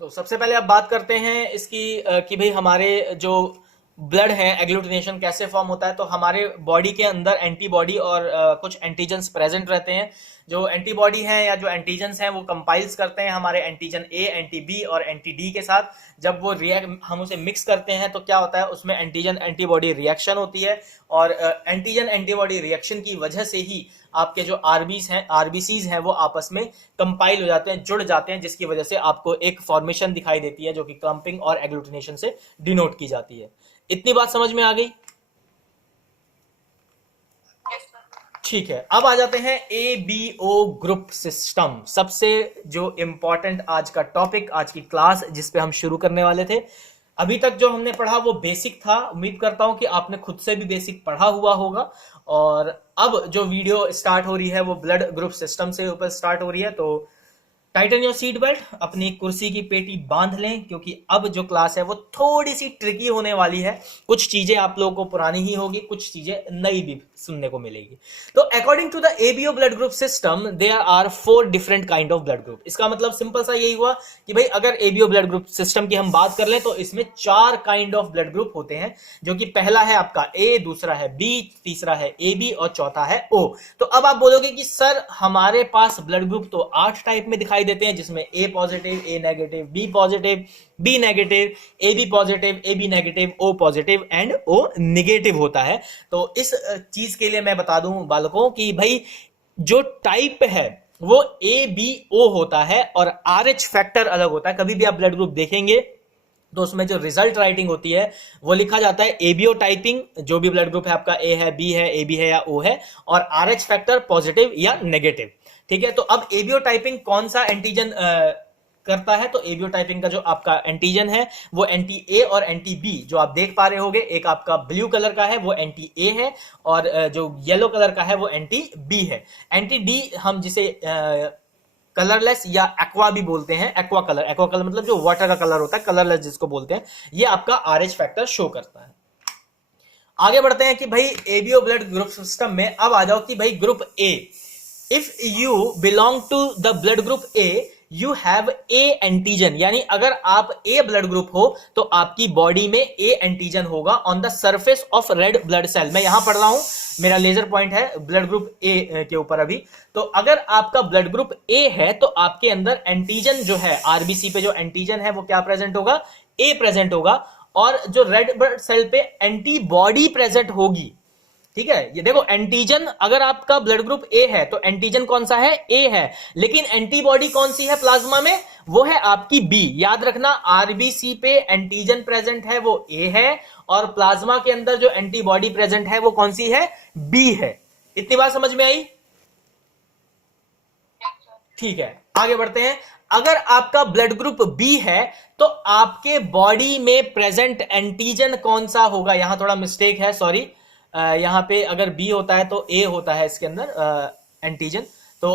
तो सबसे पहले अब बात करते हैं इसकी कि भाई हमारे जो ब्लड है एग्लूटिनेशन कैसे फॉर्म होता है। तो हमारे बॉडी के अंदर एंटीबॉडी और कुछ एंटीजन्स प्रेजेंट रहते हैं। जो एंटीबॉडी हैं या जो एंटीजन्स हैं वो कंपाइल्स करते हैं हमारे एंटीजन ए, एंटी बी और एंटी डी के साथ। जब वो रिएक्ट हम उसे मिक्स करते हैं तो क्या होता है, उसमें एंटीजन एंटीबॉडी रिएक्शन होती है और एंटीजन एंटीबॉडी रिएक्शन की वजह से ही आपके जो आरबीसीज हैं वो आपस में कंपाइल हो जाते हैं, जुड़ जाते हैं, जिसकी वजह से आपको एक फॉर्मेशन दिखाई देती है जो कि क्लम्पिंग और एग्लूटिनेशन से डिनोट की जाती है। इतनी बात समझ में आ गई? ठीक है, अब आ जाते हैं एबीओ ग्रुप सिस्टम। सबसे जो इंपॉर्टेंट आज का टॉपिक, आज की क्लास जिस पे हम शुरू करने वाले थे। अभी तक जो हमने पढ़ा वो बेसिक था, उम्मीद करता हूं कि आपने खुद से भी बेसिक पढ़ा हुआ होगा। और अब जो वीडियो स्टार्ट हो रही है वो ब्लड ग्रुप सिस्टम से ऊपर स्टार्ट हो रही है। तो टाइटन योर सीट बेल्ट, अपनी कुर्सी की पेटी बांध लें, क्योंकि अब जो क्लास है वो थोड़ी सी ट्रिकी होने वाली है। कुछ चीजें आप लोगों को पुरानी ही होगी, कुछ चीजें नई भी सुनने को मिलेगी। तो according to the ABO blood group system there are 4 different kind of blood group. इसका मतलब सिंपल सा यही हुआ कि भाई अगर एबीओ ब्लड ग्रुप सिस्टम की हम बात कर लें तो इसमें 4 काइंड ऑफ ब्लड ग्रुप होते हैं, जो कि पहला है आपका ए, दूसरा है बी, तीसरा है ए बी और चौथा है ओ। तो अब आप बोलोगे कि सर हमारे पास ब्लड ग्रुप तो 8 टाइप में दिखाई देते हैं, जिसमें A positive, A negative, B positive, B negative, A B positive, A B negative, O positive and O negative होता है। तो इस चीज के लिए मैं बता दूं बालकों कि भाई जो टाइप है वो ए बी ओ होता है और आरएच फैक्टर अलग होता है। कभी भी आप ब्लड ग्रुप देखेंगे तो उसमें जो रिजल्ट राइटिंग होती है वो लिखा जाता है एबीओ टाइपिंग, जो भी ब्लड ग्रुप है आपका, ए है, बी है, ए बी है या ओ है, और आरएच फैक्टर पॉजिटिव या नेगेटिव। ठीक है, तो अब एबीओ टाइपिंग कौन सा एंटीजन करता है? तो एबीओ टाइपिंग का जो आपका एंटीजन है वो एंटी ए और एंटी बी, जो आप देख पा रहे होगे, एक आपका ब्लू कलर का है वो एंटी ए है और जो येलो कलर का है वो एंटी बी है। एंटी डी हम जिसे कलरलेस या एक्वा भी बोलते हैं। एक्वा कलर मतलब जो वाटर का कलर होता है, कलरलेस जिसको बोलते हैं, ये आपका आरएच फैक्टर शो करता है। आगे बढ़ते हैं कि भाई एबीओ ब्लड ग्रुप सिस्टम में अब आ जाओ कि भाई group A, if you belong to the blood group A you have a antigen, यानी अगर आप ए ब्लड ग्रुप हो तो आपकी बॉडी में ए एंटीजन होगा on the surface of red blood cell. मैं यहां पढ़ रहा हूं, मेरा लेजर पॉइंट है ब्लड ग्रुप ए के ऊपर अभी। तो अगर आपका ब्लड ग्रुप ए है तो आपके अंदर एंटीजन जो है, आरबीसी पे जो एंटीजन है वो क्या प्रेजेंट होगा? ए प्रेजेंट होगा। और जो रेड ब्लड सेल पे एंटीबॉडी प्रेजेंट होगी। ठीक है, ये देखो एंटीजन, अगर आपका ब्लड ग्रुप ए है तो एंटीजन कौन सा है? ए है। लेकिन एंटीबॉडी कौन सी है प्लाज्मा में? वो है आपकी बी। याद रखना, आरबीसी पे एंटीजन प्रेजेंट है वो ए है और प्लाज्मा के अंदर जो एंटीबॉडी प्रेजेंट है वो कौन सी है? बी है। इतनी बात समझ में आई? ठीक है, आगे बढ़ते हैं। अगर आपका ब्लड ग्रुप बी है तो आपके बॉडी में प्रेजेंट एंटीजन कौन सा होगा? यहां थोड़ा मिस्टेक है, सॉरी। यहां पे अगर बी होता है तो ए होता है इसके अंदर एंटीजन। तो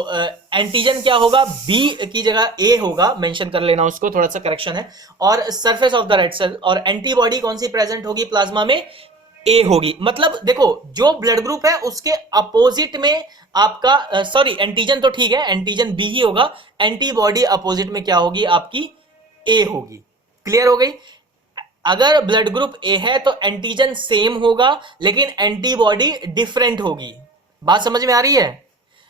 एंटीजन क्या होगा? बी की जगह ए होगा, मेंशन कर लेना उसको, थोड़ा सा करेक्शन है। और surface of the red cell, और एंटीबॉडी कौन सी प्रेजेंट होगी प्लाज्मा में? ए होगी। मतलब देखो, जो ब्लड ग्रुप है उसके अपोजिट में आपका, सॉरी एंटीजन तो ठीक है, एंटीजन बी ही होगा, एंटीबॉडी अपोजिट में क्या होगी? आपकी ए होगी। क्लियर हो गई? अगर ब्लड ग्रुप ए है तो एंटीजन सेम होगा लेकिन एंटीबॉडी डिफरेंट होगी। बात समझ में आ रही है?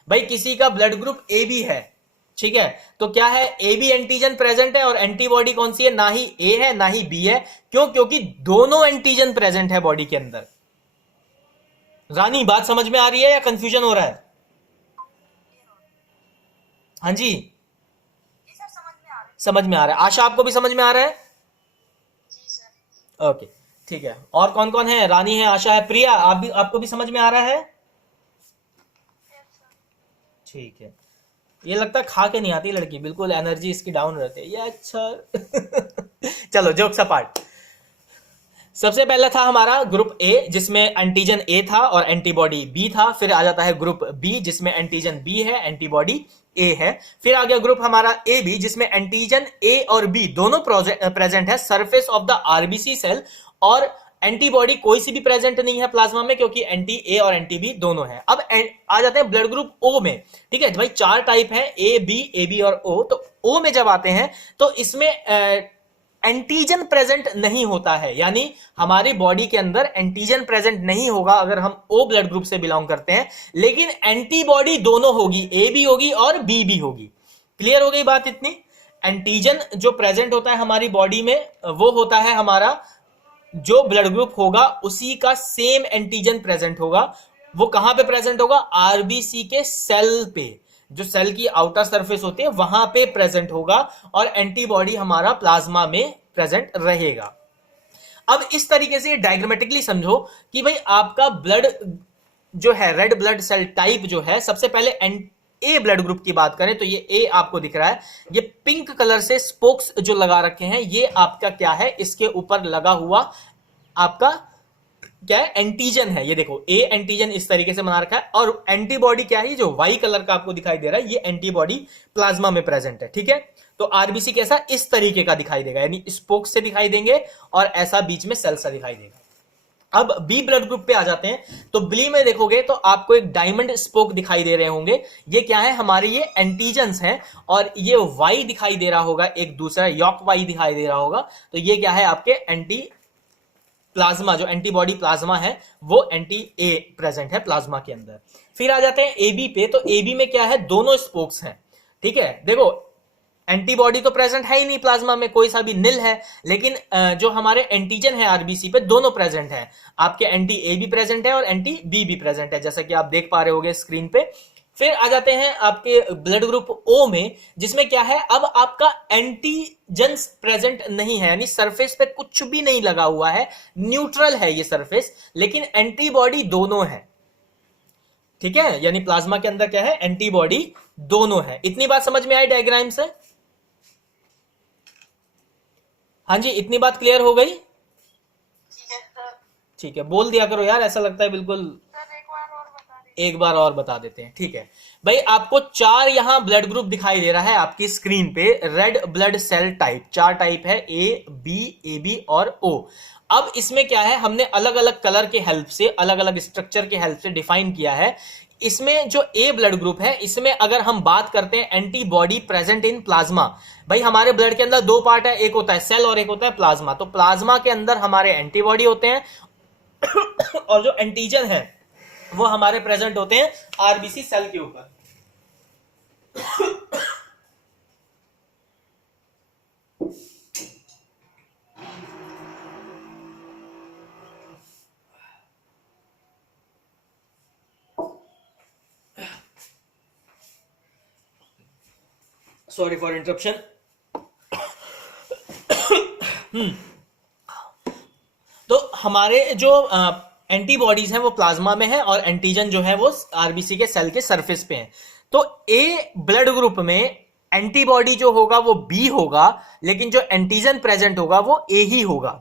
भाई किसी का ब्लड ग्रुप ए बी है, ठीक है, तो क्या है? ए बी एंटीजन प्रेजेंट है और एंटीबॉडी कौन सी है? ना ही ए है ना ही बी है। क्यों? क्योंकि दोनों एंटीजन प्रेजेंट है बॉडी के अंदर। रानी, बात समझ में आ रही है या कंफ्यूजन हो रहा है? हाँ जी, समझ में आ रहा है। आशा, आपको भी समझ में आ रहा है? ओके, ठीक है। और कौन कौन है? रानी है, आशा है, प्रिया, आपको भी समझ में आ रहा है? ठीक है। ये लगता है खा के नहीं आती लड़की, बिल्कुल एनर्जी इसकी डाउन रहती है ये। अच्छा चलो जोक्स अपार्ट। सबसे पहला था हमारा ग्रुप ए जिसमें एंटीजन ए था और एंटीबॉडी बी था। फिर आ जाता है ग्रुप बी जिसमें एंटीजन बी है, एंटीबॉडी ए है। फिर आ गया ग्रुप हमारा ए बी जिसमें एंटीजन ए और बी दोनों प्रेजेंट है surface of the RBC cell और एंटीबॉडी कोई सी भी प्रेजेंट नहीं है प्लाज्मा में, क्योंकि एंटी ए और एंटी बी दोनों है। अब आ जाते हैं ब्लड ग्रुप ओ में। ठीक है भाई, 4 टाइप है, ए बी और ओ। तो ओ में जब आते हैं तो इसमें एंटीजन प्रेजेंट नहीं होता है, यानी हमारी बॉडी के अंदर एंटीजन प्रेजेंट नहीं होगा अगर हम ओ ब्लड ग्रुप से बिलोंग करते हैं, लेकिन एंटीबॉडी दोनों होगी, ए भी होगी और बी भी होगी। क्लियर हो गई बात इतनी? एंटीजन जो प्रेजेंट होता है हमारी बॉडी में वो होता है हमारा जो ब्लड ग्रुप होगा उसी का सेम एंटीजन प्रेजेंट होगा। वो कहां पे प्रेजेंट होगा? आरबीसी के सेल पे, जो सेल की आउटर सरफेस होती है वहां पे प्रेजेंट होगा, और एंटीबॉडी हमारा प्लाज्मा में प्रेजेंट रहेगा। अब इस तरीके से डायग्रामेटिकली समझो कि भाई आपका ब्लड जो है, रेड ब्लड सेल टाइप जो है, सबसे पहले ए ब्लड ग्रुप की बात करें तो ये ए आपको दिख रहा है, ये पिंक कलर से स्पोक्स जो लगा रखे हैं ये आपका क्या है? इसके ऊपर लगा हुआ आपका क्या है? एंटीजन है। ये देखो ए एंटीजन इस तरीके से बना रखा है, और एंटीबॉडी क्या है? जो वाई कलर का आपको दिखाई दे रहा है ये एंटीबॉडी प्लाज्मा में प्रेजेंट है। ठीक है, तो आरबीसी कैसा? इस तरीके का दिखाई देगा, यानी स्पोक से दिखाई देंगे और ऐसा बीच में सेल सा दिखाई देगा। अब बी ब्लड ग्रुप पे आ जाते हैं, तो बी में देखोगे तो आपको एक डायमंड स्पोक दिखाई दे रहे होंगे। ये क्या है? हमारे ये एंटीजन्स हैं, और ये वाई दिखाई दे रहा होगा, एक दूसरा यॉक वाई दिखाई दे रहा होगा। तो ये क्या है? आपके एंटी प्लाज्मा, जो एंटीबॉडी प्लाज्मा है वो एंटी ए प्रेजेंट है प्लाज्मा के अंदर। फिर आ जाते हैं एबी पे, तो एबी में क्या है? दोनों स्पोक्स हैं। ठीक है, देखो एंटीबॉडी तो प्रेजेंट है ही नहीं प्लाज्मा में, कोई सा भी निल है, लेकिन जो हमारे एंटीजन है आरबीसी पे दोनों प्रेजेंट है। आपके एंटी ए भी प्रेजेंट है और एंटी बी भी प्रेजेंट है, जैसा कि आप देख पा रहे होगे स्क्रीन पे। फिर आ जाते हैं आपके ब्लड ग्रुप ओ में, जिसमें क्या है? अब आपका एंटीजन प्रेजेंट नहीं है, यानी सरफेस पे कुछ भी नहीं लगा हुआ है, न्यूट्रल है ये सरफेस, लेकिन एंटीबॉडी दोनों है। ठीक है, यानी प्लाज्मा के अंदर क्या है? एंटीबॉडी दोनों है। इतनी बात समझ में आई डायग्राम से? हाँ जी, इतनी बात क्लियर हो गई? ठीक है, बोल दिया करो यार, ऐसा लगता है बिल्कुल एक बार और बता देते हैं। ठीक है भाई, आपको 4 यहां ब्लड ग्रुप दिखाई दे रहा है आपकी स्क्रीन पे, red blood cell type. 4 type है, ए बी और ओ। अब इसमें क्या है? हमने अलग अलग कलर के हेल्प से, अलग अलग स्ट्रक्चर के हेल्प से डिफाइन किया है। इसमें जो ए ब्लड ग्रुप है, इसमें अगर हम बात करते हैं एंटीबॉडी प्रेजेंट इन प्लाज्मा, भाई हमारे ब्लड के अंदर 2 पार्ट है, एक होता है सेल और एक होता है प्लाज्मा। तो प्लाज्मा के अंदर हमारे एंटीबॉडी होते हैं और जो एंटीजन है वो हमारे प्रेजेंट होते हैं आरबीसी सेल के ऊपर। Sorry for interruption. तो हमारे जो एंटीबॉडीज हैं वो प्लाज्मा में है, और एंटीजन जो है वो आरबीसी के सेल के सरफेस पे है। तो ए ब्लड ग्रुप में एंटीबॉडी जो होगा वो बी होगा, लेकिन जो एंटीजन प्रेजेंट होगा वो ए ही होगा।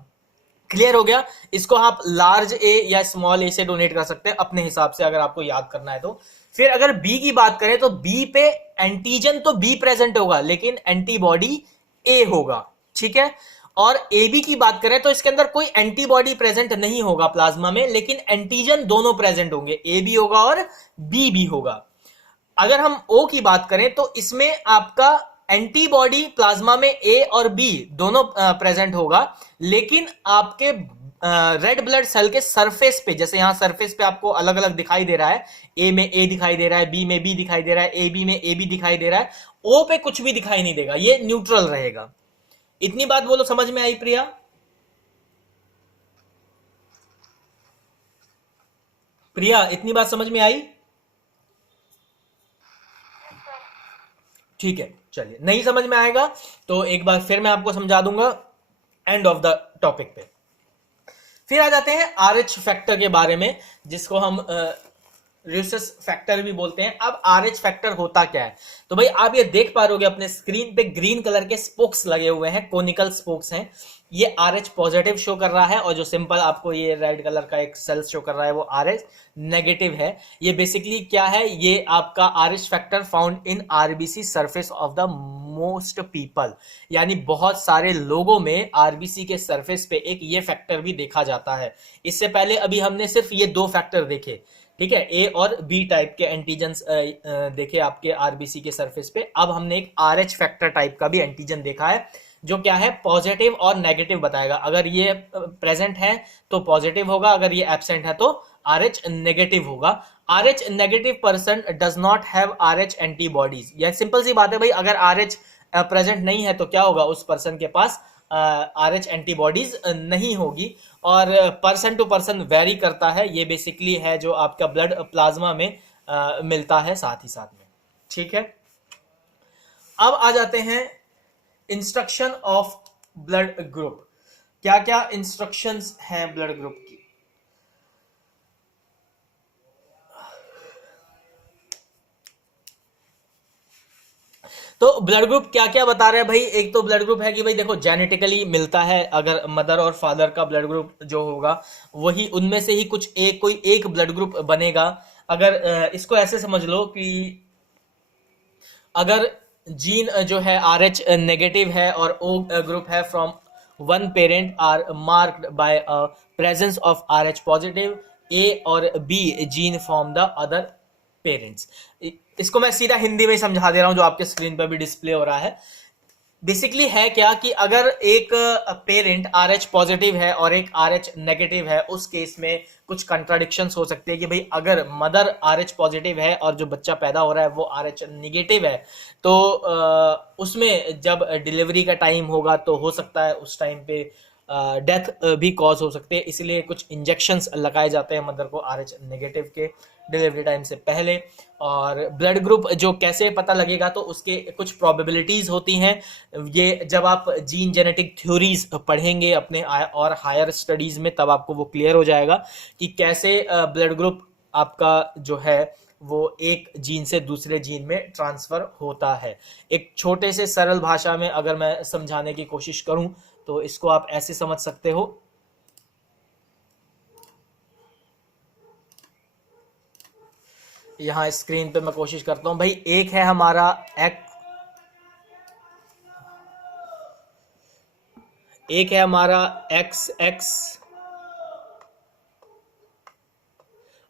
क्लियर हो गया? इसको आप लार्ज ए या स्मॉल ए से डोनेट कर सकते हैं अपने हिसाब से, अगर आपको याद करना है तो। फिर अगर बी की बात करें तो बी पे एंटीजन तो बी प्रेजेंट होगा, लेकिन एंटीबॉडी ए होगा। ठीक है, और ए बी की बात करें तो इसके अंदर कोई एंटीबॉडी प्रेजेंट नहीं होगा प्लाज्मा में, लेकिन एंटीजन दोनों प्रेजेंट होंगे, ए भी होगा और बी भी होगा। अगर हम ओ की बात करें तो इसमें आपका एंटीबॉडी प्लाज्मा में ए और बी दोनों प्रेजेंट होगा, लेकिन आपके रेड ब्लड सेल के सरफेस पे, जैसे यहां सरफेस पे आपको अलग अलग दिखाई दे रहा है, ए में ए दिखाई दे रहा है, बी में बी दिखाई दे रहा है, ए बी में ए बी दिखाई दे रहा है, ओ पे कुछ भी दिखाई नहीं देगा, ये न्यूट्रल रहेगा। इतनी बात बोलो, समझ में आई प्रिया? प्रिया, इतनी बात समझ में आई? ठीक है, चलिए, नहीं समझ में आएगा तो एक बार फिर मैं आपको समझा दूंगा एंड ऑफ द टॉपिक पे। फिर आ जाते हैं आरएच फैक्टर के बारे में, जिसको हम र्यूसस फैक्टर भी बोलते हैं। अब RH फैक्टर होता क्या है, तो भाई आप ये देख पा रहे अपने स्क्रीन पे ग्रीन कलर के स्पोक्स लगे हुए हैं, कोनिकल स्पोक्स हैं। ये RH पॉजिटिव शो कर रहा है और जो सिंपल आपको ये रेड कलर का एक सेल शो कर रहा है वो RH नेगेटिव है। ये बेसिकली क्या है, ये आपका RH factor found in RBC surface of the most people, यानी बहुत सारे लोगों में RBC के सरफेस पे एक ये फैक्टर भी देखा जाता है। इससे पहले अभी हमने सिर्फ ये दो फैक्टर देखे, ठीक है, ए और बी टाइप के एंटीजन्स देखे आपके आरबीसी के सरफेस पे। अब हमने एक RH फैक्टर टाइप का भी एंटीजन देखा है जो क्या है, पॉजिटिव और नेगेटिव बताएगा। अगर ये प्रेजेंट है तो पॉजिटिव होगा, अगर ये एब्सेंट है तो RH नेगेटिव होगा। RH negative person does not have RH antibodies. यह सिंपल सी बात है भाई, अगर RH प्रेजेंट नहीं है तो क्या होगा, उस पर्सन के पास RH एंटीबॉडीज नहीं होगी। और पर्सन टू पर्सन वेरी करता है, ये बेसिकली है जो आपका ब्लड प्लाज्मा में मिलता है साथ ही साथ में, ठीक है। अब आ जाते हैं इंस्ट्रक्शन ऑफ ब्लड ग्रुप। क्या क्या इंस्ट्रक्शंस हैं ब्लड ग्रुप की। तो ब्लड ग्रुप क्या क्या बता रहे हैं भाई। एक तो ब्लड ग्रुप है कि भाई देखो जेनेटिकली मिलता है, अगर मदर और फादर का ब्लड ग्रुप जो होगा वही उनमें से ही कुछ एक कोई एक ब्लड ग्रुप बनेगा। अगर इसको ऐसे समझ लो कि अगर जीन जो है RH नेगेटिव है और O ग्रुप है from one parent are marked by presence of RH positive, A और B gene from the other parents. इसको मैं सीधा हिंदी में समझा दे रहा हूं जो आपके स्क्रीन पर भी डिस्प्ले हो रहा है। बेसिकली है क्या कि अगर एक पेरेंट RH पॉजिटिव है और एक RH नेगेटिव है, उस केस में कुछ कंट्राडिक्शंस हो सकते हैं कि भाई अगर मदर RH पॉजिटिव है और जो बच्चा पैदा हो रहा है वो RH नेगेटिव है, तो उसमें जब डिलीवरी का टाइम होगा तो हो सकता है उस टाइम पे डेथ भी कॉज हो सकते हैं। इसलिए कुछ इंजेक्शंस लगाए जाते हैं मदर को RH नेगेटिव के डिलीवरी टाइम से पहले। और ब्लड ग्रुप जो कैसे पता लगेगा, तो उसके कुछ प्रोबेबिलिटीज होती हैं। ये जब आप जीन जेनेटिक थ्योरीज पढ़ेंगे अपने और हायर स्टडीज में, तब आपको वो क्लियर हो जाएगा कि कैसे ब्लड ग्रुप आपका जो है वो एक जीन से दूसरे जीन में ट्रांसफर होता है। एक छोटे से सरल भाषा में अगर मैं समझाने की कोशिश करूं तो इसको आप ऐसे समझ सकते हो। यहां स्क्रीन पे मैं कोशिश करता हूं भाई, एक है हमारा एक है हमारा XX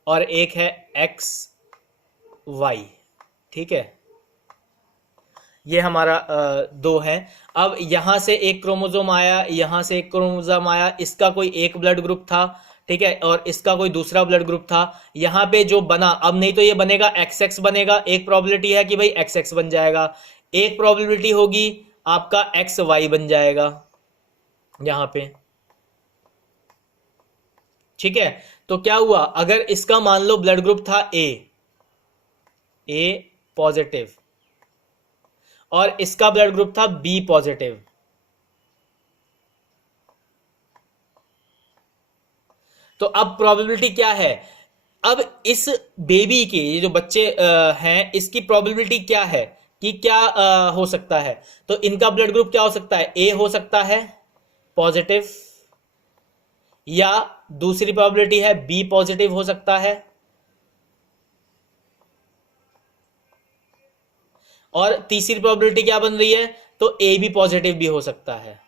और एक है XY, ठीक है। ये हमारा दो है। अब यहां से एक क्रोमोसोम आया, यहां से एक क्रोमोसोम आया, इसका कोई एक ब्लड ग्रुप था, ठीक है, और इसका कोई दूसरा ब्लड ग्रुप था। यहां पे जो बना, अब नहीं तो ये बनेगा XX बनेगा, एक प्रोबेबिलिटी है कि भाई XX बन जाएगा, एक प्रोबेबिलिटी होगी आपका XY बन जाएगा यहां पे, ठीक है। तो क्या हुआ, अगर इसका मान लो ब्लड ग्रुप था A पॉजिटिव और इसका ब्लड ग्रुप था B पॉजिटिव, तो अब प्रोबेबिलिटी क्या है, अब इस बेबी के, ये जो बच्चे हैं, इसकी प्रोबेबिलिटी क्या है कि क्या हो सकता है। तो इनका ब्लड ग्रुप क्या हो सकता है, A हो सकता है पॉजिटिव, या दूसरी प्रोबेबिलिटी है B पॉजिटिव हो सकता है, और तीसरी प्रोबेबिलिटी क्या बन रही है, तो A भी पॉजिटिव भी हो सकता है।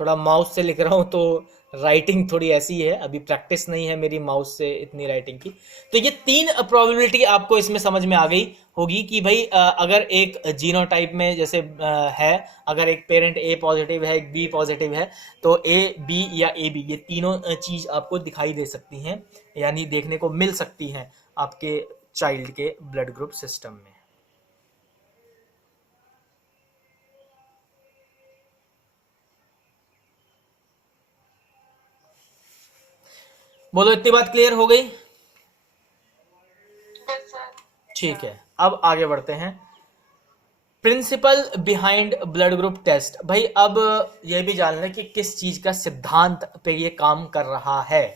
थोड़ा माउस से लिख रहा हूं तो राइटिंग थोड़ी ऐसी है, अभी प्रैक्टिस नहीं है मेरी माउस से इतनी राइटिंग की। तो ये तीन प्रोबेबिलिटी आपको इसमें समझ में आ गई होगी कि भाई अगर एक जीनोटाइप में जैसे है, अगर एक पेरेंट A पॉजिटिव है, एक B पॉजिटिव है, तो A B या AB ये तीनों चीज आपको दिखाई दे सकती हैं, यानी देखने को मिल सकती हैं आपके चाइल्ड के ब्लड ग्रुप सिस्टम में। बोलो, इतनी बात क्लियर हो गई। ठीक है, अब आगे बढ़ते हैं। Principle behind blood group test. भाई अब यह भी जानना है कि किस चीज का सिद्धांत पे ये काम कर रहा है।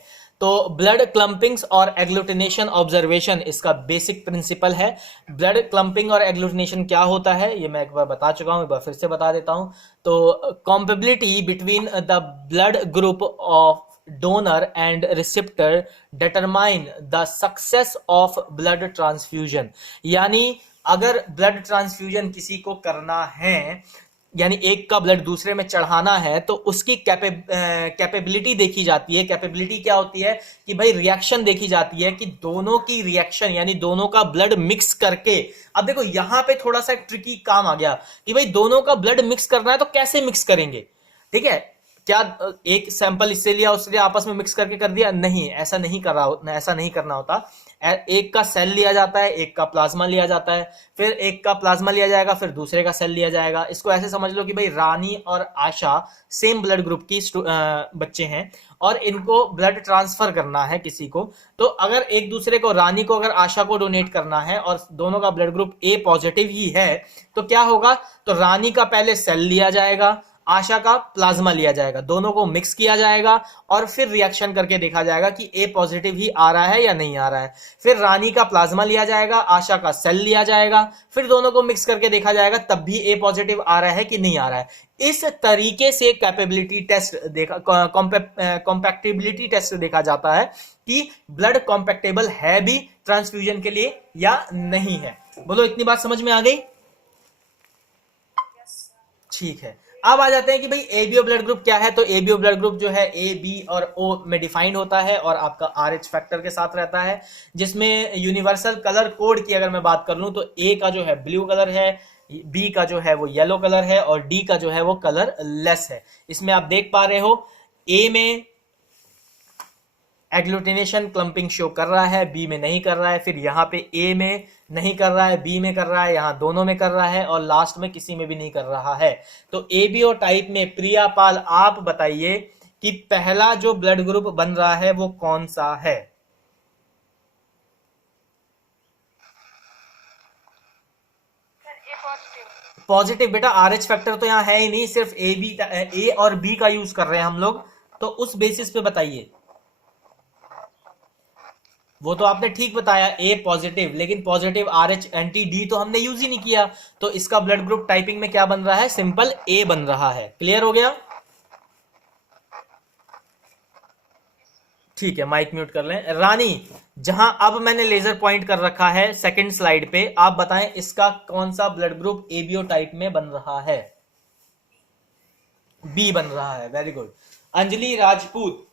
तो ब्लड क्लम्पिंग्स और एग्लूटिनेशन ऑब्जर्वेशन इसका बेसिक प्रिंसिपल है। ब्लड क्लम्पिंग और एग्लूटिनेशन क्या होता है ये मैं एक बार बता चुका हूं, एक बार फिर से बता देता हूं। तो compatibility between the blood group of donor and receptor determine the success of blood transfusion. यानी अगर ब्लड ट्रांसफ्यूजन किसी को करना है, यानी एक का ब्लड दूसरे में चढ़ाना है, तो उसकी कैपेबिलिटी देखी जाती है। कैपेबिलिटी क्या होती है कि भाई रिएक्शन देखी जाती है कि दोनों की रिएक्शन यानी दोनों का ब्लड मिक्स करके। अब देखो यहां पे थोड़ा सा ट्रिकी काम आ गया कि भाई दोनों का ब्लड मिक्स करना है तो कैसे मिक्स करेंगे, ठीक है। क्या एक सैंपल इससे लिया उससे लिया आपस में मिक्स करके कर दिया? नहीं, ऐसा नहीं कर रहा, ऐसा नहीं करना होता। एक का सेल लिया जाता है, एक का प्लाज्मा लिया जाता है, फिर एक का प्लाज्मा लिया जाएगा, फिर दूसरे का सेल लिया जाएगा। इसको ऐसे समझ लो कि भाई रानी और आशा सेम ब्लड ग्रुप की बच्चे हैं और इनको ब्लड ट्रांसफर करना है किसी को। तो अगर एक दूसरे को, रानी को अगर आशा को डोनेट करना है और दोनों का ब्लड ग्रुप ए पॉजिटिव ही है, तो क्या होगा, तो रानी का पहले सेल लिया जाएगा, आशा का प्लाज्मा लिया जाएगा, दोनों को मिक्स किया जाएगा और फिर रिएक्शन करके देखा जाएगा कि ए पॉजिटिव ही आ रहा है या नहीं आ रहा है। फिर रानी का प्लाज्मा लिया जाएगा, आशा का सेल लिया जाएगा, फिर दोनों को मिक्स करके देखा जाएगा तब भी ए पॉजिटिव आ रहा है कि नहीं आ रहा है। इस तरीके से कैपेबिलिटी टेस्ट देखा, कॉम्पैक्टिबिलिटी टेस्ट देखा जाता है कि ब्लड कॉम्पैक्टेबल है भी ट्रांसफ्यूजन के लिए या नहीं है। बोलो इतनी बात समझ में आ गई? ठीक है, अब आ जाते हैं कि भाई एबीओ ब्लड ग्रुप क्या है। तो एबीओ ब्लड ग्रुप जो है ए, बी और ओ में डिफाइंड होता है और आपका आरएच फैक्टर के साथ रहता है, जिसमें यूनिवर्सल कलर कोड की अगर मैं बात कर लूं तो ए का जो है ब्लू कलर है, बी का जो है वो येलो कलर है और डी का जो है वो कलर लेस है। इसमें आप देख पा रहे हो ए में एग्लूटिनेशन क्लम्पिंग शो कर रहा है, बी में नहीं कर रहा है, फिर यहां पे ए में नहीं कर रहा है, बी में कर रहा है, यहां दोनों में कर रहा है और लास्ट में किसी में भी नहीं कर रहा है। तो एबीओ टाइप में प्रिया पाल आप बताइए कि पहला जो ब्लड ग्रुप बन रहा है वो कौन सा है? पॉजिटिव बेटा, आरएच फैक्टर तो यहां है ही नहीं, सिर्फ ए और बी का यूज कर रहे हैं हम लोग, तो उस बेसिस पे बताइए। वो तो आपने ठीक बताया ए पॉजिटिव, लेकिन पॉजिटिव आरएच एंटी डी तो हमने यूज ही नहीं किया, तो इसका ब्लड ग्रुप टाइपिंग में क्या बन रहा है? सिंपल ए बन रहा है। क्लियर हो गया? ठीक है, माइक म्यूट कर लें। रानी, जहां अब मैंने लेजर पॉइंट कर रखा है सेकंड स्लाइड पे, आप बताएं इसका कौन सा ब्लड ग्रुप एबीओ टाइप में बन रहा है? बी बन रहा है, वेरी गुड। अंजलि राजपूत,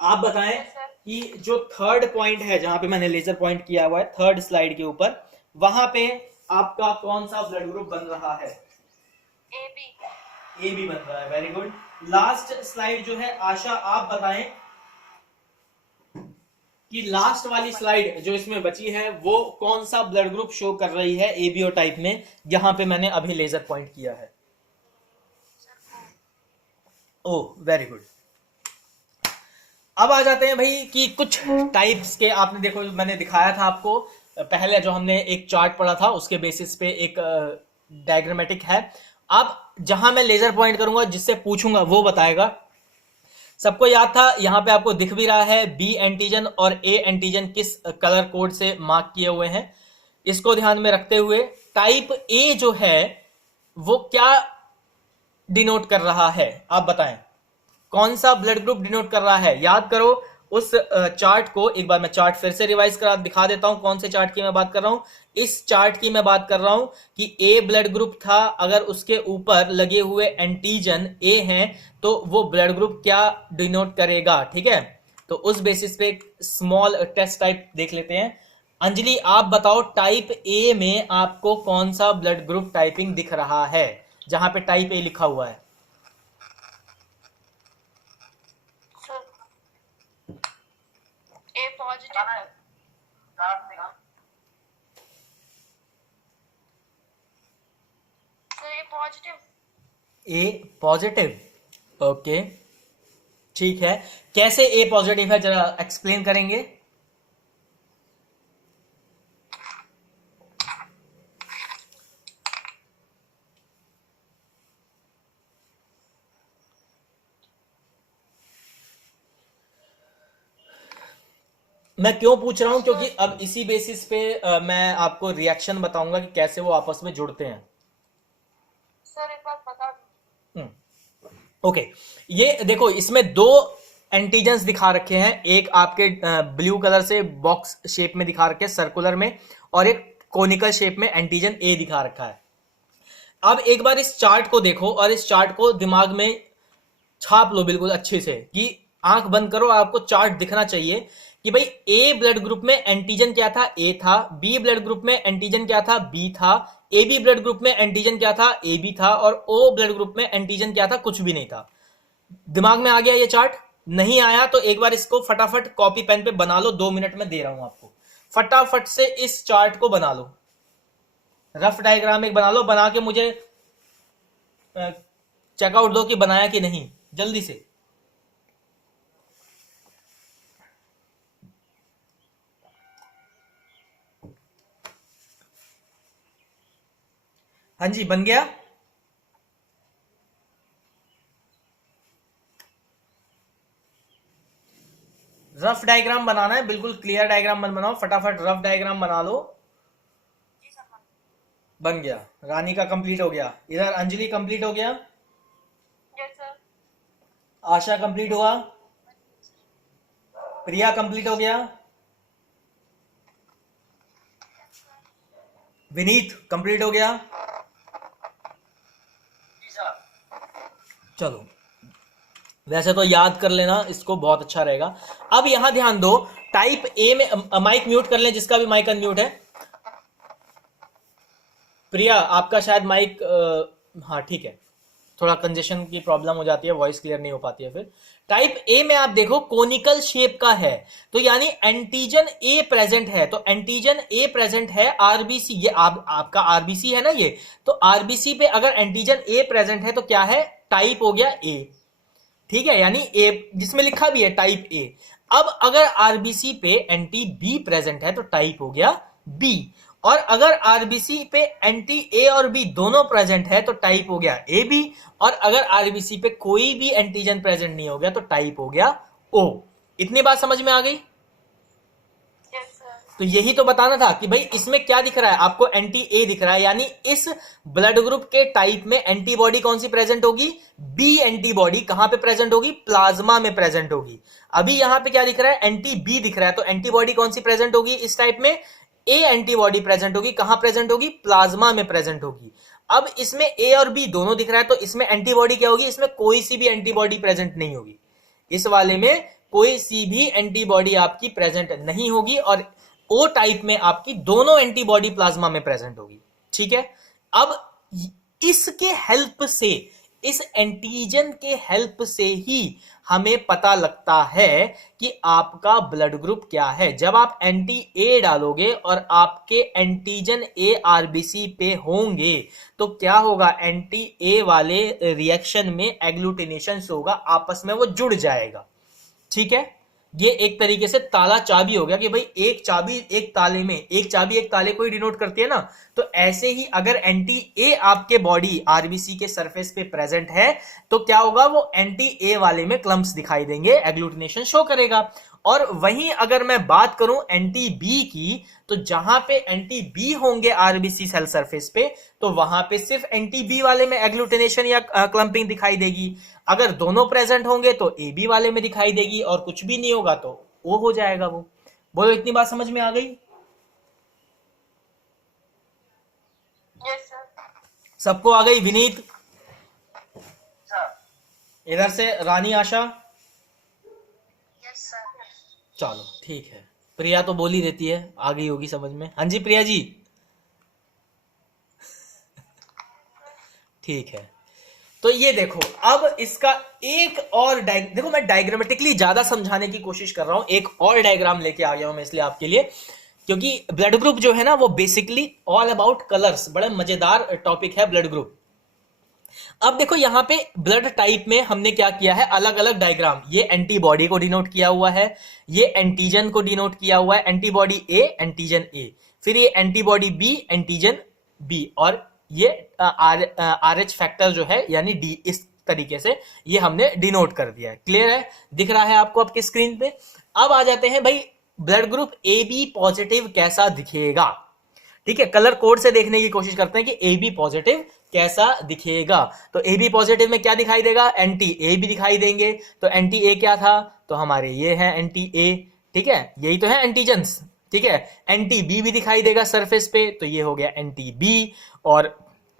आप बताएं कि जो थर्ड पॉइंट है जहां पे मैंने लेजर पॉइंट किया हुआ है थर्ड स्लाइड के ऊपर, वहां पे आपका कौन सा ब्लड ग्रुप बन रहा है? ए बी बन रहा है, वेरी गुड। लास्ट स्लाइड जो है आशा आप बताएं कि लास्ट वाली स्लाइड जो इसमें बची है वो कौन सा ब्लड ग्रुप शो कर रही है एबीओ टाइप में, जहां पे मैंने अभी लेजर पॉइंट किया है? ओ वेरी गुड। अब आ जाते हैं भाई कि कुछ टाइप्स के, आपने देखो मैंने दिखाया था आपको पहले जो हमने एक चार्ट पढ़ा था उसके बेसिस पे एक डायग्रामेटिक है। अब जहां मैं लेजर पॉइंट करूंगा जिससे पूछूंगा वो बताएगा। सबको याद था, यहां पे आपको दिख भी रहा है बी एंटीजन और ए एंटीजन किस कलर कोड से मार्क किए हुए हैं। इसको ध्यान में रखते हुए टाइप ए जो है वो क्या डिनोट कर रहा है, आप बताएं कौन सा ब्लड ग्रुप डिनोट कर रहा है? याद करो उस चार्ट को, एक बार मैं चार्ट फिर से रिवाइज करा दिखा देता हूं कौन से चार्ट की मैं बात कर रहा हूं। इस चार्ट की मैं बात कर रहा हूं कि ए ब्लड ग्रुप था, अगर उसके ऊपर लगे हुए एंटीजन ए हैं तो वो ब्लड ग्रुप क्या डिनोट करेगा, ठीक है। तो उस बेसिस पे स्मॉल टेस्ट टाइप देख लेते हैं। अंजलि आप बताओ टाइप ए में आपको कौन सा ब्लड ग्रुप टाइपिंग दिख रहा है जहां पे टाइप ए लिखा हुआ है? ए पॉजिटिव। सर ए पॉजिटिव। ए पॉजिटिव, ओके ठीक है। कैसे ए पॉजिटिव है जरा एक्सप्लेन करेंगे? मैं क्यों पूछ रहा हूं, क्योंकि अब इसी बेसिस पे मैं आपको रिएक्शन बताऊंगा कि कैसे वो आपस में जुड़ते हैं। सर एक बात बता दो। ओके, ये देखो इसमें दो एंटीजन्स दिखा रखे हैं, एक आपके ब्लू कलर से बॉक्स शेप में दिखा रखे हैं सर्कुलर में, और एक कोनिकल शेप में एंटीजन ए दिखा रखा है। अब एक बार इस चार्ट को देखो और इस चार्ट को दिमाग में छाप लो बिल्कुल अच्छे से, कि आंख बंद करो, आपको चार्ट दिखना चाहिए कि भाई ए ब्लड ग्रुप में एंटीजन क्या था, ए था। बी ब्लड ग्रुप में एंटीजन क्या था, बी था। ए बी ब्लड ग्रुप में एंटीजन क्या था, ए बी था। और ओ ब्लड ग्रुप में एंटीजन क्या था, कुछ भी नहीं था। दिमाग में आ गया ये चार्ट? नहीं आया तो एक बार इसको फटाफट कॉपी पेन पे बना लो, 2 मिनट में दे रहा हूं आपको, फटाफट से इस चार्ट को बना लो, रफ डायग्राम एक बना लो, बना के मुझे चेकआउट दो कि बनाया कि नहीं, जल्दी से। हाँ जी, बन गया। रफ डायग्राम बनाना है, बिल्कुल क्लियर डायग्राम मत बनाओ, फटाफट रफ डायग्राम बना लो। बन गया। रानी का कंप्लीट हो गया, इधर अंजलि कंप्लीट हो गया, यस सर। आशा कंप्लीट हुआ, प्रिया कंप्लीट हो गया, विनीत कंप्लीट हो गया। चलो, वैसे तो याद कर लेना इसको, बहुत अच्छा रहेगा। अब यहां ध्यान दो, टाइप ए में माइक म्यूट कर लें, जिसका भी माइक अनम्यूट है। प्रिया आपका शायद माइक, हाँ ठीक है, थोड़ा कंजेशन की प्रॉब्लम हो जाती है, वॉइस क्लियर नहीं हो पाती है। फिर टाइप ए में आप देखो कोनिकल शेप का है, तो यानी एंटीजन ए प्रेजेंट है, तो एंटीजन ए प्रेजेंट है। आरबीसी, ये आपका आरबीसी है ना ये, तो आरबीसी पे अगर एंटीजन ए प्रेजेंट है तो क्या है, टाइप हो गया ए, ठीक है, यानी ए जिसमें लिखा भी है टाइप ए। अब अगर आरबीसी पे एंटी बी प्रेजेंट है तो टाइप हो गया बी, और अगर आरबीसी पे एंटी ए और बी दोनों प्रेजेंट है तो टाइप हो गया ए बी, और अगर आरबीसी पे कोई भी एंटीजन प्रेजेंट नहीं हो गया तो टाइप हो गया ओ। इतनी बात समझ में आ गई? Yes sir. तो यही तो बताना था कि भाई इसमें क्या दिख रहा है आपको, एंटी ए दिख रहा है, यानी इस ब्लड ग्रुप के टाइप में एंटीबॉडी कौन सी प्रेजेंट होगी, बी एंटीबॉडी। कहां पे प्रेजेंट होगी, प्लाज्मा में प्रेजेंट होगी। अभी यहां पे क्या दिख रहा है, एंटी बी दिख रहा है, तो एंटीबॉडी कौन सी प्रेजेंट होगी इस टाइप में, ए एंटीबॉडी प्रेजेंट होगी। कहां प्रेजेंट होगी, प्लाज्मा में प्रेजेंट होगी। अब इसमें ए और बी दोनों दिख रहा है, तो इसमें एंटीबॉडी क्या होगी, इसमें कोई सी भी एंटीबॉडी प्रेजेंट नहीं होगी, इस वाले में कोई सी भी एंटीबॉडी आपकी प्रेजेंट नहीं होगी, और ओ टाइप में आपकी दोनों एंटीबॉडी प्लाज्मा में प्रेजेंट होगी, ठीक है। अब इसके हेल्प से, इस एंटीजन के हेल्प से ही हमें पता लगता है कि आपका ब्लड ग्रुप क्या है। जब आप एंटी ए डालोगे और आपके एंटीजन ए आरबीसी पे होंगे तो क्या होगा, एंटी ए वाले रिएक्शन में एग्लूटिनेशन होगा, आपस में वो जुड़ जाएगा, ठीक है। ये एक तरीके से ताला चाबी हो गया कि भाई एक चाबी एक ताले में, एक चाबी एक ताले को ही डिनोट करती है ना, तो ऐसे ही अगर एंटी ए आपके बॉडी आरबीसी के सरफेस पे प्रेजेंट है तो क्या होगा, वो एंटी ए वाले में क्लम्प्स दिखाई देंगे, एग्लूटिनेशन शो करेगा। और वहीं अगर मैं बात करूं एंटी बी की, तो जहां पे एंटी बी होंगे आरबीसी सेल सरफेस पे, तो वहां पे सिर्फ एंटी बी वाले में एग्लूटिनेशन या क्लम्पिंग दिखाई देगी। अगर दोनों प्रेजेंट होंगे तो ए बी वाले में दिखाई देगी, और कुछ भी नहीं होगा तो ओ हो जाएगा वो। बोलो, इतनी बात समझ में आ गई? Yes sir. सबको आ गई? विनीत, इधर से रानी, आशा, यस सर। चलो ठीक है। प्रिया तो बोल ही देती है, आ गई होगी समझ में। हाँ जी प्रिया जी, ठीक है। तो ये देखो, अब इसका एक और देखो, मैं डायग्रामेटिकली ज्यादा समझाने की कोशिश कर रहा हूं, एक और डायग्राम लेके आ गया हूं मैं इसलिए आपके लिए, क्योंकि ब्लड ग्रुप जो है ना वो बेसिकली ऑल अबाउट कलर्स, बड़ा मजेदार टॉपिक है ब्लड ग्रुप। अब देखो यहां पे ब्लड टाइप में हमने क्या किया है, अलग अलग डायग्राम, ये एंटीबॉडी को डिनोट किया हुआ है, ये एंटीजन को डिनोट किया हुआ है, एंटीबॉडी ए, एंटीजन ए, फिर ये एंटीबॉडी बी, एंटीजन बी, और ये आर एच फैक्टर जो है यानी डी, इस तरीके से ये हमने डिनोट कर दिया है। क्लियर है, दिख रहा है आपको आपके स्क्रीन पे? अब आ जाते हैं भाई blood group A B positive कैसा दिखेगा। ठीक है, कलर कोड से देखने की कोशिश करते हैं कि ए बी पॉजिटिव कैसा दिखेगा। तो ए बी पॉजिटिव में क्या दिखाई देगा, एंटी ए भी दिखाई देंगे। तो एंटी ए क्या था, तो हमारे ये है एंटी ए। ठीक है, यही तो है एंटीजेंस। ठीक है, एंटी बी भी दिखाई देगा सरफेस पे, तो ये हो गया एंटी बी। और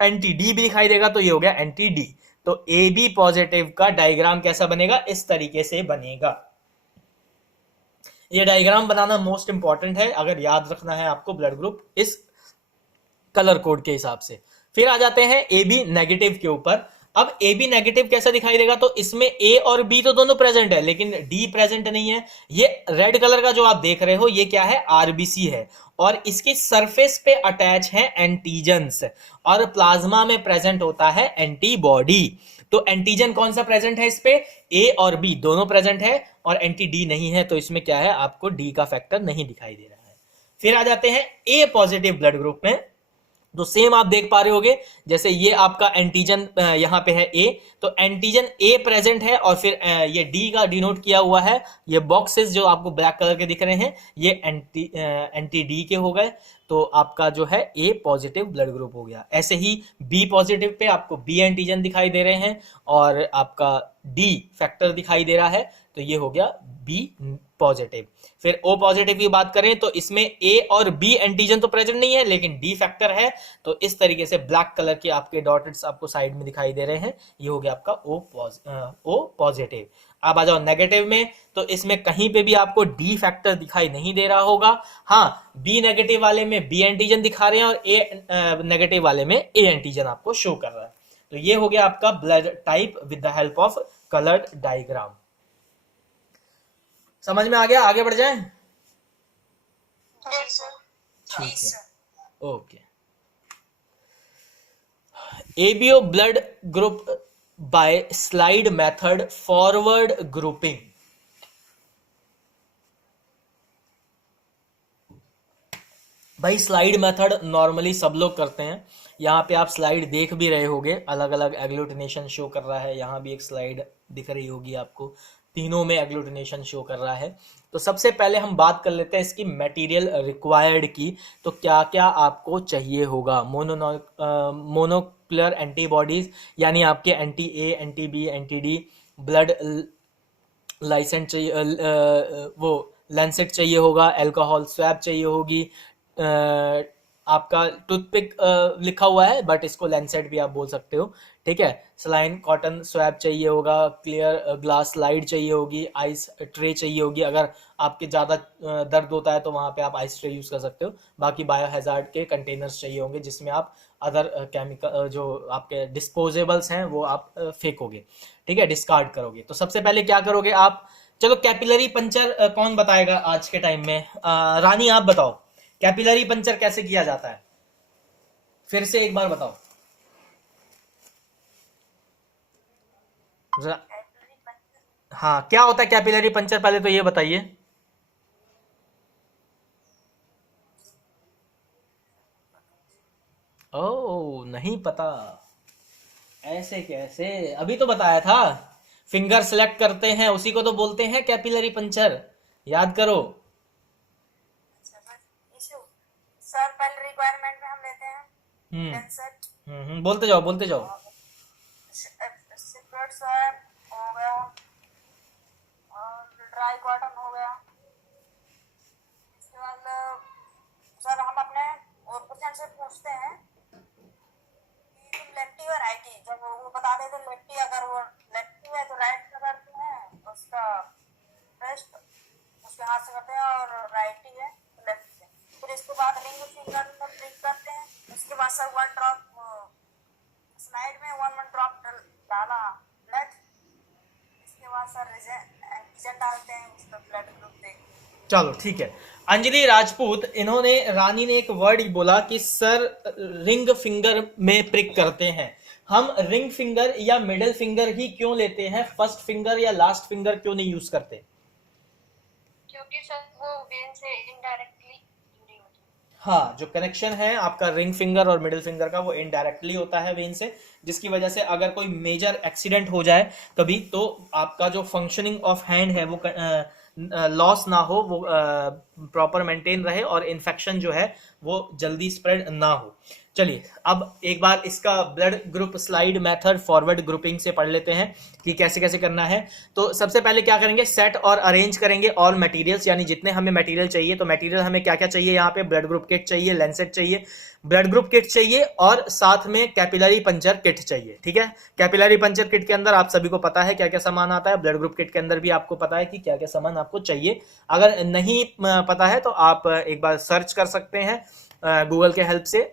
एंटी डी भी दिखाई देगा, तो ये हो गया एंटी डी। तो ए बी पॉजिटिव का डायग्राम कैसा बनेगा, इस तरीके से बनेगा। ये डायग्राम बनाना मोस्ट इंपॉर्टेंट है अगर याद रखना है आपको ब्लड ग्रुप इस कलर कोड के हिसाब से। फिर आ जाते हैं ए बी नेगेटिव के ऊपर। अब ए बी नेगेटिव कैसा दिखाई देगा, तो इसमें ए और बी तो दोनों प्रेजेंट है लेकिन डी प्रेजेंट नहीं है। ये रेड कलर का जो आप देख रहे हो ये क्या है, आरबीसी है, और इसके सरफेस पे अटैच है एंटीजेंस, और प्लाज्मा में प्रेजेंट होता है एंटीबॉडी। तो एंटीजन कौन सा प्रेजेंट है इस पे, ए और बी दोनों प्रेजेंट है, और एंटी डी नहीं है, तो इसमें क्या है, आपको डी का फैक्टर नहीं दिखाई दे रहा है। फिर आ जाते हैं ए पॉजिटिव ब्लड ग्रुप में। तो सेम आप देख पा रहे होगे, जैसे ये आपका एंटीजन यहां पे है ए, तो एंटीजन ए प्रेजेंट है, और फिर ये डी का डिनोट किया हुआ है, ये बॉक्सेस जो आपको ब्लैक कलर के दिख रहे हैं ये एंटी डी के हो गए। तो आपका जो है ए पॉजिटिव ब्लड ग्रुप हो गया। ऐसे ही बी पॉजिटिव पे आपको बी एंटीजन दिखाई दे रहे हैं, और आपका डी फैक्टर दिखाई दे रहा है, तो ये हो गया बी पॉजिटिव। फिर ओ पॉजिटिव की बात करें तो इसमें ए और बी एंटीजन तो प्रेजेंट नहीं है लेकिन डी फैक्टर है, तो इस तरीके से ब्लैक कलर के आपके डॉटेड्स आपको साइड में दिखाई दे रहे हैं, ये हो गया आपका ओ पॉजिटिव। अब आ जाओ नेगेटिव में, तो इसमें कहीं पे भी आपको डी फैक्टर दिखाई नहीं दे रहा होगा। हाँ, बी नेगेटिव वाले में बी एंटीजन दिखा रहे हैं, और ए नेगेटिव वाले में ए एंटीजन आपको शो कर रहा है। तो ये हो गया आपका blood type with the help of coloured diagram. समझ में आ गया, आगे बढ़ जाएं। Yes, sir. ठीक है, okay. ABO blood group by slide method forward grouping. भाई स्लाइड मेथड नॉर्मली सब लोग करते हैं। यहाँ पे आप स्लाइड देख भी रहे होगे, अलग अलग एग्लूटिनेशन शो कर रहा है, यहाँ भी एक स्लाइड दिख रही होगी आपको, तीनों में एग्लूटिनेशन शो कर रहा है। तो सबसे पहले हम बात कर लेते हैं इसकी मटेरियल रिक्वायर्ड की। तो क्या क्या आपको चाहिए होगा, मोनोक्लर एंटीबॉडीज यानी आपके anti A, anti B, anti D, blood license चाहिए, वो लेंसेट चाहिए होगा, अल्कोहल स्वैब चाहिए होगी, आपका टूथपिक लिखा हुआ है बट इसको लेंसेट भी आप बोल सकते हो। ठीक है, सलाइन कॉटन स्वैब चाहिए होगा, क्लियर ग्लास स्लाइड चाहिए होगी, आइस ट्रे चाहिए होगी। अगर आपके ज़्यादा दर्द होता है तो वहाँ पे आप आइस ट्रे यूज़ कर सकते हो। बाकी बायो हैजार्ड के कंटेनर्स चाहिए होंगे जिसमें आप अदर केमिकल जो आपके डिस्पोजेबल्स हैं वो आप फेंकोगे, ठीक है, डिस्कार्ड करोगे। तो सबसे पहले क्या करोगे आप, चलो कैपिलरी पंचर कौन बताएगा आज के टाइम में, रानी आप बताओ कैपिलरी पंचर कैसे किया जाता है, फिर से एक बार बताओ। हाँ, क्या होता है कैपिलरी पंचर, पहले तो ये बताइए। ओह नहीं पता, ऐसे कैसे, अभी तो बताया था। फिंगर सेलेक्ट करते हैं उसी को तो बोलते हैं कैपिलरी पंचर, याद करो। सर पहले रिक्वायरमेंट में हम लेते हैं लेंसेट, बोलते जाओ बोलते जाओ। सिक्रेट स्वैब हो गया, और ड्राई कॉटन हो गया। इसके बाद सर हम अपने और पेशेंट से पूछते हैं कि तुम लेफ्टी और राइटी, जब वो बता देते लेफ्टी, अगर वो लेफ्टी है तो राइट से करते हैं उसका टेस्ट, उसके हाथ से करते हैं, और राइटी है तो लेफ्ट से। फिर इसके बाद रिंग फिंगर में प्रिक करते हैं। उसके बाद सर 1 ड्रॉप स्लाइड में 1 ड्रॉप डाला ब्लड। इसके बाद सर एंटीजन डालते हैं, उसका ब्लड ग्रुप देख। चलो ठीक है, अंजलि राजपूत, इन्होंने, रानी ने एक वर्ड बोला कि सर रिंग फिंगर में प्रिक करते हैं। हम रिंग फिंगर या मिडिल फिंगर ही क्यों लेते हैं, फर्स्ट फिंगर या लास्ट फिंगर क्यों नहीं यूज करते? क्योंकि सर वो वेन से इनडायरेक्टली, हाँ, जो कनेक्शन है आपका रिंग फिंगर और मिडिल फिंगर का वो इनडायरेक्टली होता है वेन से, जिसकी वजह से अगर कोई मेजर एक्सीडेंट हो जाए कभी तो आपका जो फंक्शनिंग ऑफ हैंड है वो लॉस ना हो, वो प्रॉपर मेंटेन रहे और इन्फेक्शन जो है वो जल्दी स्प्रेड ना हो। चलिए अब एक बार इसका blood group slide method forward grouping से पढ़ लेते हैं कि कैसे कैसे करना है। तो सबसे पहले क्या करेंगे, सेट और अरेंज करेंगे ऑल मटेरियल्स, यानी जितने हमें मटेरियल चाहिए। तो मटेरियल हमें क्या क्या चाहिए, यहाँ पे ब्लड ग्रुप किट चाहिए, लेंसेट चाहिए, ब्लड ग्रुप किट चाहिए और साथ में कैपिलरी पंचर किट चाहिए। ठीक है, कैपिलरी पंचर किट के अंदर आप सभी को पता है क्या क्या सामान आता है, ब्लड ग्रुप किट के अंदर भी आपको पता है कि क्या क्या सामान आपको चाहिए। अगर नहीं पता है तो आप एक बार सर्च कर सकते हैं गूगल के हेल्प से।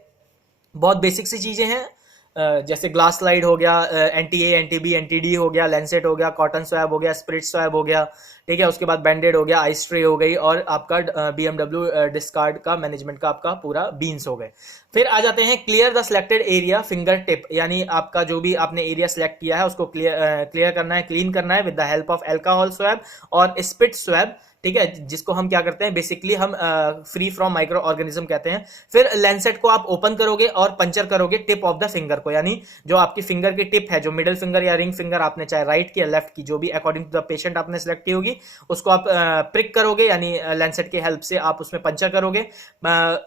बहुत बेसिक सी चीजें हैं, जैसे ग्लास स्लाइड हो गया, anti A, anti B, anti D हो गया, लेंसेट हो गया, कॉटन स्वैब हो गया, स्पिरिट स्वैब हो गया। ठीक है, उसके बाद बैंडेड हो गया, आइस ट्रे हो गई और आपका BMW डिस्कार्ड का मैनेजमेंट का आपका पूरा बीन्स हो गए। फिर आ जाते हैं clear the selected area finger tip, यानी आपका जो भी आपने एरिया सिलेक्ट किया है उसको क्लियर करना है, क्लीन करना है with the help of alcohol swab और स्पिट स्वैब। ठीक है, जिसको हम क्या करते हैं, बेसिकली हम फ्री फ्रॉम माइक्रो ऑर्गेनिज्म कहते हैं। फिर लेंसेट को आप ओपन करोगे और पंचर करोगे टिप ऑफ द फिंगर को, यानी जो आपकी फिंगर की टिप है, जो मिडिल फिंगर या रिंग फिंगर आपने चाहे राइट की या लेफ्ट की, जो भी अकॉर्डिंग टू द पेशेंट आपने सेलेक्ट की होगी, उसको आप प्रिक करोगे, यानी लेंसेट की हेल्प से आप उसमें पंचर करोगे।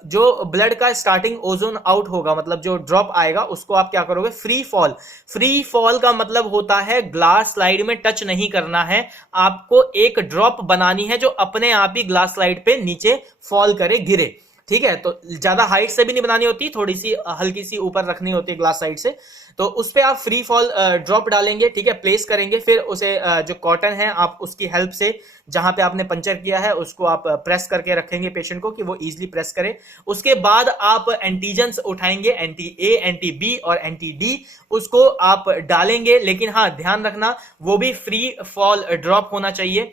जो ब्लड का स्टार्टिंग ओजोन आउट होगा, मतलब जो ड्रॉप आएगा, उसको आप क्या करोगे, फ्री फॉल। फ्री फॉल का मतलब होता है ग्लास स्लाइड में टच नहीं करना है, आपको एक ड्रॉप बनानी है जो अपने आप ही ग्लास स्लाइड पे नीचे फॉल करे, गिरे। ठीक है, तो ज्यादा हाइट से भी नहीं बनानी होती, थोड़ी सी हल्की सी ऊपर रखनी होती है ग्लास साइड से। तो उस पे आप फ्री फॉल ड्रॉप डालेंगे, ठीक है, प्लेस करेंगे। फिर उसे जो कॉटन है आप उसकी हेल्प से जहां पे आपने पंचर किया है उसको आप प्रेस करके रखेंगे पेशेंट को कि वो इजीली प्रेस करे। उसके बाद आप एंटीजेंस उठाएंगे, एंटी ए, एंटी बी और एंटी डी, उसको आप डालेंगे। लेकिन हाँ, ध्यान रखना वो भी फ्री फॉल ड्रॉप होना चाहिए।